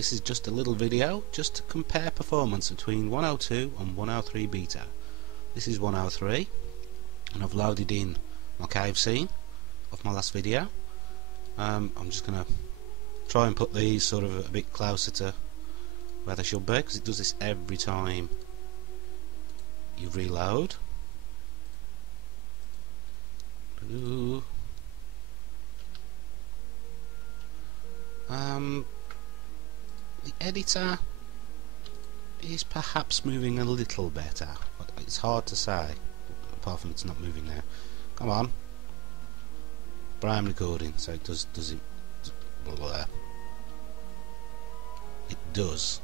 this is just a little video just to compare performance between 102 and 103 beta. This is 103 and I've loaded in my cave scene of my last video. I'm just going to try and put these sort of a bit closer to where they should be, because it does this every time you reload. Ooh. The editor is perhaps moving a little better, but it's hard to say, apart from it's not moving now. Come on. But I'm recording, so it does it blah, blah, blah. It does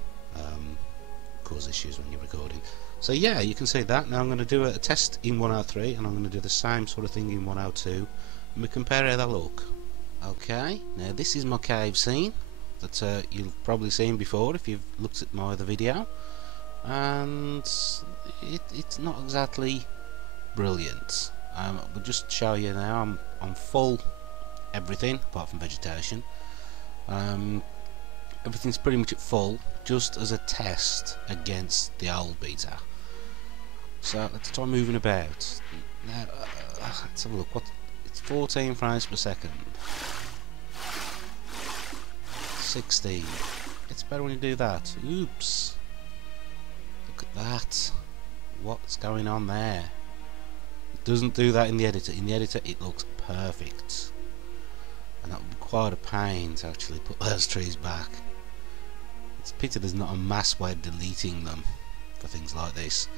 cause issues when you're recording. So yeah, you can see that. Now I'm going to do a test in 103 and I'm going to do the same sort of thing in 102 and we compare how they look. Okay, now this is my cave scene that you've probably seen before if you've looked at my other video, and it's not exactly brilliant. We'll just show you now. I'm on full everything apart from vegetation. Everything's pretty much at full, just as a test against the old beta. So let's try moving about. Now let's have a look. It's 14 frames per second. 16. It's better when you do that. Oops. Look at that. What's going on there? It doesn't do that in the editor. In the editor it looks perfect. And that would be quite a pain to actually put those trees back. It's a pity there's not a mass way of deleting them for things like this.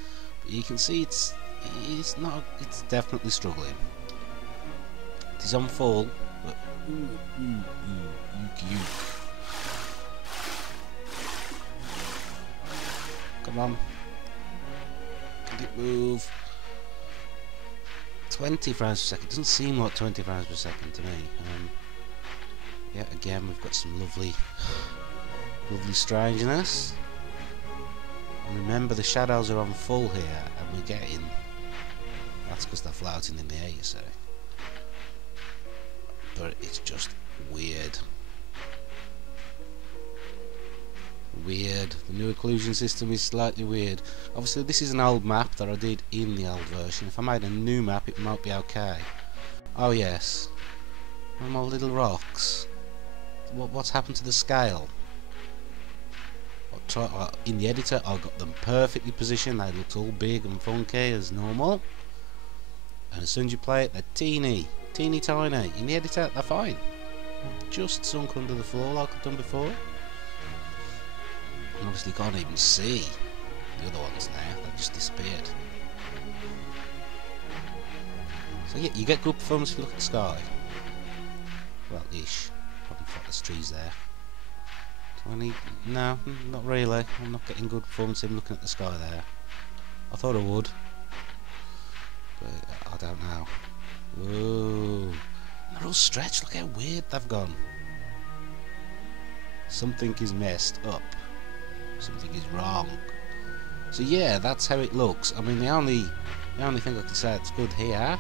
But you can see it's definitely struggling. It is on full, but yuck. Come on. Can it move? 20 frames per second. Doesn't seem like 20 frames per second to me. Yeah, again we've got some lovely strangeness. And remember, the shadows are on full here, and we're getting. That's because they're floating in the air, you see. But it's just weird. Weird. The new occlusion system is slightly weird. Obviously this is an old map that I did in the old version. If I made a new map it might be okay. Oh yes. And my little rocks. What's happened to the scale? In the editor I got them perfectly positioned. They looked all big and funky as normal. And as soon as you play it they're teeny tiny. In the editor they're fine. Just sunk under the floor like I've done before. And obviously you can't even see the other ones now, they've just disappeared. So yeah, you get good performance if you look at the sky. Well, ish. Probably thought there's trees there. No, not really. I'm not getting good performance even looking at the sky there. I thought I would, but I don't know. Whoa. They're all stretched, look how weird they've gone. Something is messed up. Something is wrong. So yeah, that's how it looks. I mean, the only thing I can say that's good here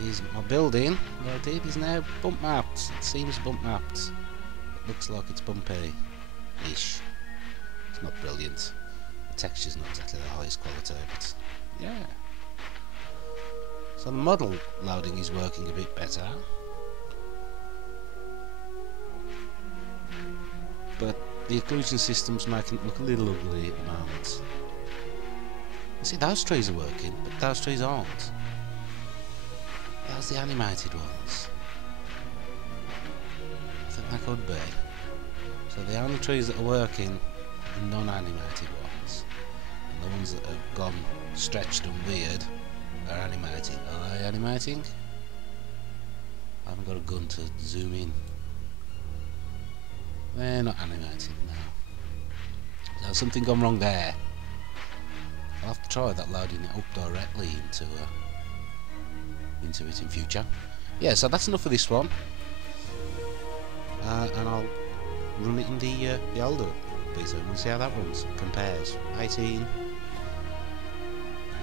is my building, what I did, is now bump mapped. It seems bump mapped. It looks like it's bumpy-ish. It's not brilliant. The texture's not exactly the highest quality, but yeah. So the model loading is working a bit better. But the occlusion system's making it look a little ugly at the moment. You see, those trees are working, but those trees aren't. Those are the animated ones. I think they could be. So the only trees that are working are the non-animated ones. And the ones that have gone stretched and weird are animating. Are they animating? I haven't got a gun to zoom in. They're not animating now. There's something gone wrong there. I'll have to try that, loading it up directly into it in future. Yeah, so that's enough for this one. And I'll run it in the older beta and we'll see how that runs. Compares. 18.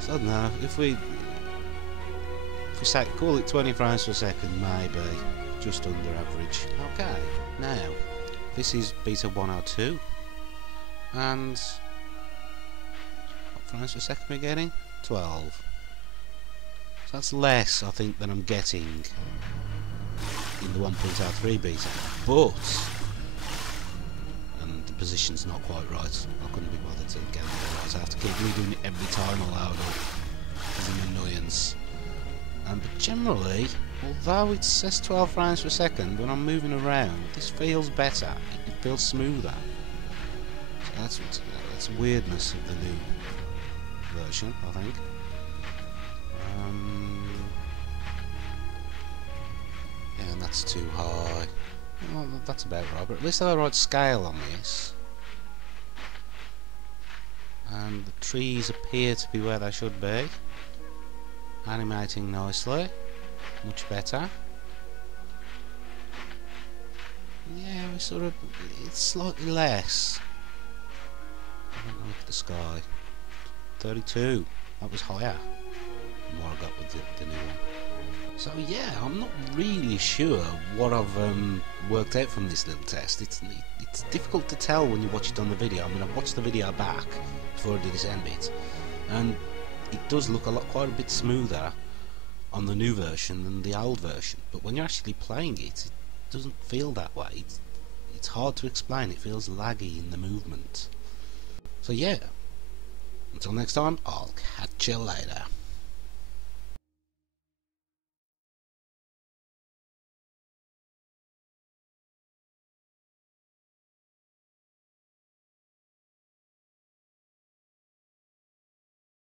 So I don't know, if we say call it 20 frames per second, maybe just under average. Okay, now This is beta 102, and what frames per second we're getting? 12. So that's less, I think, than I'm getting in the 1.03 beta, but and the position's not quite right. I couldn't be bothered to get it right. I have to keep redoing it every time I load up. It's an annoyance. But generally, although it says 12 frames per second, when I'm moving around, this feels better. It feels smoother. So that's the weirdness of the new version, I think. Yeah, and that's too high. Well, that's about right, but at least I have the right scale on this. And the trees appear to be where they should be. Animating nicely. Much better. Yeah, we sort of... it's slightly less. I don't know, look at the sky. 32. That was higher than what I got with the new one. So yeah, I'm not really sure what I've worked out from this little test. It's difficult to tell when you watch it on the video. I mean, I've watched the video back before I did this end bit, and it does look quite a bit smoother on the new version than the old version. But when you're actually playing it, it doesn't feel that way. It's hard to explain. It feels laggy in the movement. So yeah, until next time, I'll catch you later.